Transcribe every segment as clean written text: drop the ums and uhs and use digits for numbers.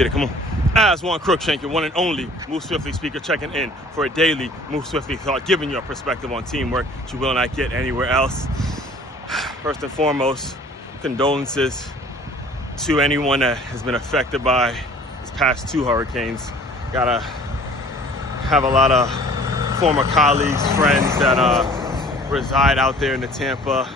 get it, come on. As Juan Crookshank, your one and only Move Swiftly speaker, checking in for a daily Move Swiftly thought, giving you a perspective on teamwork that you will not get anywhere else. First and foremost, condolences to anyone that has been affected by these past two hurricanes. Gotta have a lot of former colleagues, friends that reside out there in the Tampa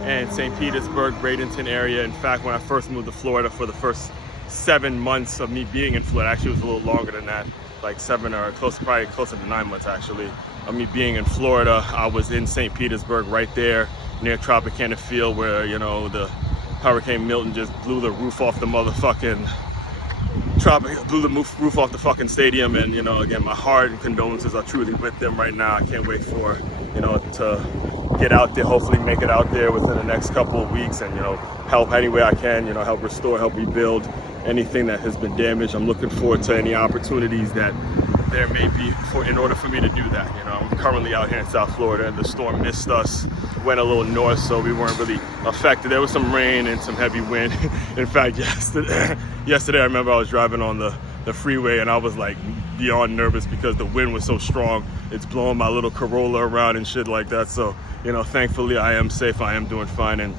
and St. Petersburg, Bradenton area. In fact, when I first moved to Florida, for the first 7 months of me being in Florida, actually it was a little longer than that, like 7 or probably closer to 9 months actually, of me being in Florida. I was in St. Petersburg, right there near Tropicana Field, where, you know, the Hurricane Milton just blew the roof off the motherfucking roof off the fucking stadium. And, you know, again, my heart and condolences are truly with them right now. I can't wait for, you know, to get out there, hopefully make it out there within the next couple of weeks and, you know, help any way I can, you know, help restore, help rebuild anything that has been damaged. I'm looking forward to any opportunities that there may be in order for me to do that. You know, I'm currently out here in South Florida and the storm missed us, went a little north, so we weren't really affected. There was some rain and some heavy wind. In fact, yesterday I remember I was driving on the freeway and I was like beyond nervous because the wind was so strong. It's blowing my little Corolla around and shit like that. So, you know, thankfully I am safe, I am doing fine. And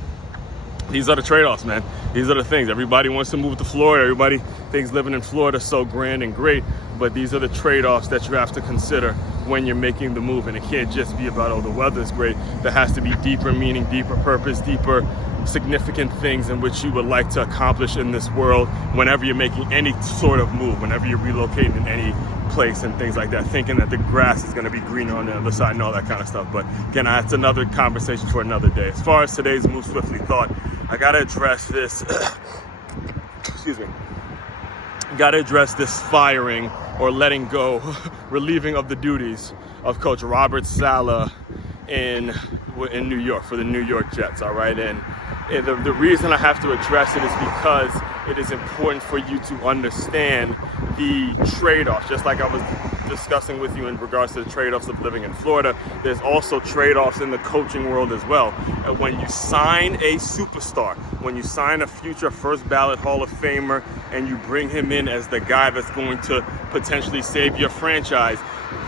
these are the trade-offs, man. These are the things. Everybody wants to move to Florida. Everybody thinks living in Florida is so grand and great, but these are the trade-offs that you have to consider when you're making the move. And it can't just be about, oh, the weather's great. There has to be deeper meaning, deeper purpose, deeper significant things in which you would like to accomplish in this world whenever you're making any sort of move, whenever you're relocating in any place and things like that, thinking that the grass is going to be greener on the other side and all that kind of stuff. But again, that's another conversation for another day. As far as today's Move Swiftly thought, I got to address this, excuse me, got to address this firing or letting go, relieving of the duties of Coach Robert Saleh in New York for the New York Jets, all right? And the reason I have to address it is because it is important for you to understand the trade-offs. Just like I was discussing with you in regards to the trade-offs of living in Florida, there's also trade-offs in the coaching world as well. And when you sign a superstar, when you sign a future first-ballot Hall of Famer and you bring him in as the guy that's going to potentially save your franchise,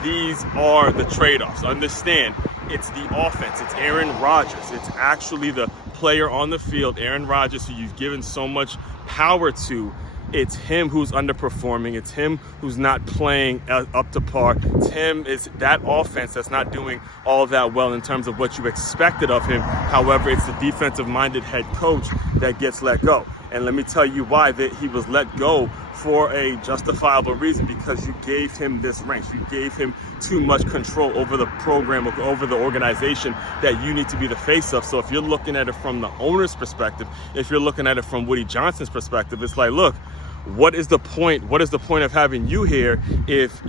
these are the trade-offs. Understand, it's the offense. It's Aaron Rodgers. It's actually the player on the field, Aaron Rodgers, who you've given so much power to. It's him who's underperforming. It's him who's not playing up to par. It's him, is that offense that's not doing all that well in terms of what you expected of him. However, it's the defensive-minded head coach that gets let go. And let me tell you why that he was let go for a justifiable reason, because you gave him this rank. You gave him too much control over the program, over the organization that you need to be the face of. So if you're looking at it from the owner's perspective, if you're looking at it from Woody Johnson's perspective, it's like, look, what is the point? What is the point of having you here if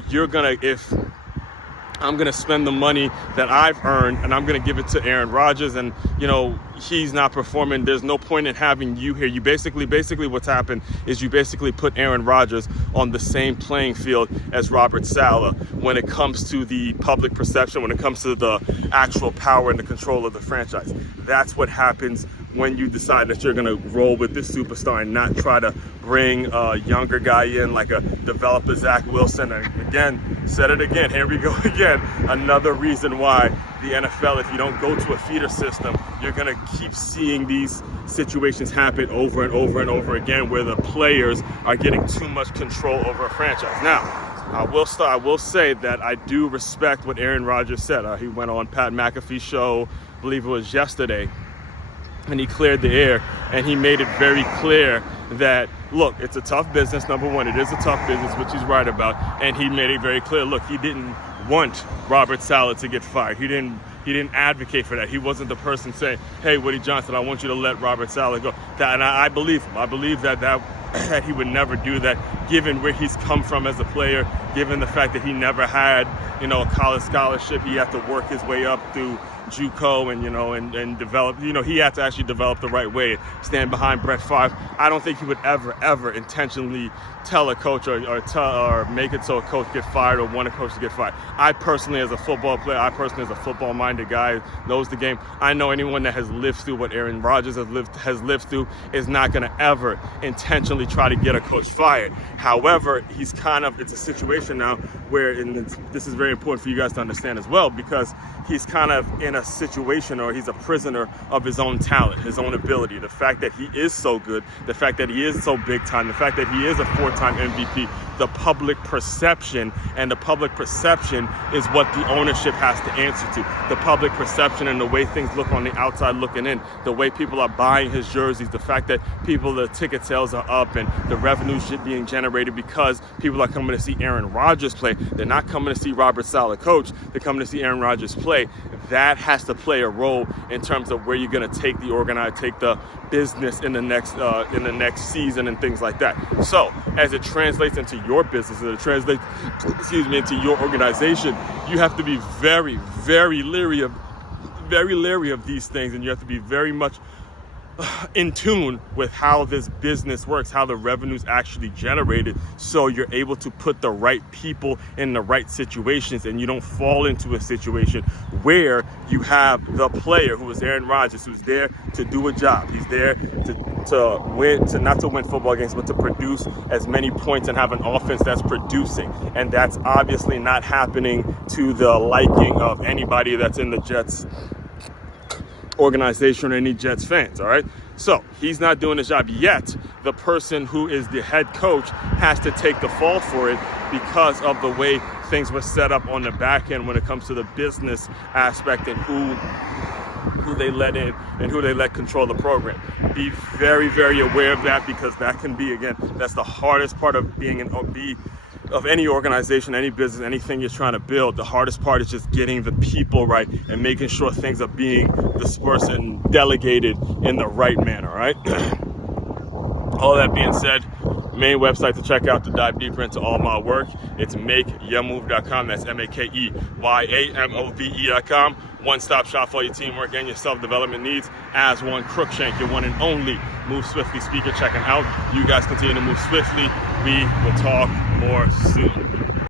I'm going to spend the money that I've earned and I'm going to give it to Aaron Rodgers and, you know, he's not performing. There's no point in having you here. You basically what's happened is you basically put Aaron Rodgers on the same playing field as Robert Saleh when it comes to the public perception, when it comes to the actual power and the control of the franchise. That's what happens when you decide that you're going to roll with this superstar and not try to bring a younger guy in like a developer, Zach Wilson. And again, said it again, here we go again. Another reason why the NFL, if you don't go to a feeder system, you're going to keep seeing these situations happen over and over and over again where the players are getting too much control over a franchise. Now, I will say that I do respect what Aaron Rodgers said. He went on Pat McAfee's show, I believe it was yesterday, and he cleared the air and he made it very clear that, look, it's a tough business. Number one, it is a tough business, which he's right about. And he made it very clear, look, he didn't want Robert Saleh to get fired. He didn't advocate for that. He wasn't the person saying, hey, Woody Johnson, I want you to let Robert Saleh go. And I believe him. I believe that he would never do that, given where he's come from as a player, given the fact that he never had, you know, a college scholarship. He had to work his way up through JUCO and, you know, and develop, you know, he had to actually develop the right way, stand behind Brett Favre. I don't think he would ever intentionally tell a coach or make it so a coach get fired or want a coach to get fired. I personally, as a football player, I personally, as a football-minded guy, knows the game. I know anyone that has lived through what Aaron Rodgers has lived through is not going to ever intentionally try to get a coach fired. However, he's kind of, it's a situation now where, and this is very important for you guys to understand as well, because he's kind of in a situation, or he's a prisoner of his own talent, his own ability. The fact that he is so good, the fact that he is so big time, the fact that he is a 4-time MVP, the public perception, and the public perception is what the ownership has to answer to. The public perception and the way things look on the outside looking in, the way people are buying his jerseys, the fact that the ticket sales are up and the revenue being generated because people are coming to see Aaron Rodgers play. They're not coming to see Robert Saleh coach, they're coming to see Aaron Rodgers play. That has to play a role in terms of where you're going to take the business in the next season and things like that. So as it translates into your business, as it translates, into your organization, you have to be very, very leery of these things, and you have to be very much in tune with how this business works, how the revenue's actually generated, so you're able to put the right people in the right situations, and you don't fall into a situation where you have the player who is Aaron Rodgers, who's there to do a job. He's there to win, not to win football games, but to produce as many points and have an offense that's producing. And that's obviously not happening to the liking of anybody that's in the Jets organization or any Jets fans, all right? So he's not doing his job yet. The person who is the head coach has to take the fall for it because of the way things were set up on the back end when it comes to the business aspect and who they let in and who they let control the program. Be very, very aware of that, because that can be, again, that's the hardest part of being an OB of any organization, any business, anything you're trying to build. The hardest part is just getting the people right and making sure things are being dispersed and delegated in the right manner, right? All that being said, main website to check out to dive deeper into all my work, it's makeyourmove.com. That's makeyourmove.com. One-stop shop for your teamwork and your self-development needs. As one, Cruikshank, your one and only Move Swiftly speaker, checking out. You guys continue to move swiftly. We will talk more soon.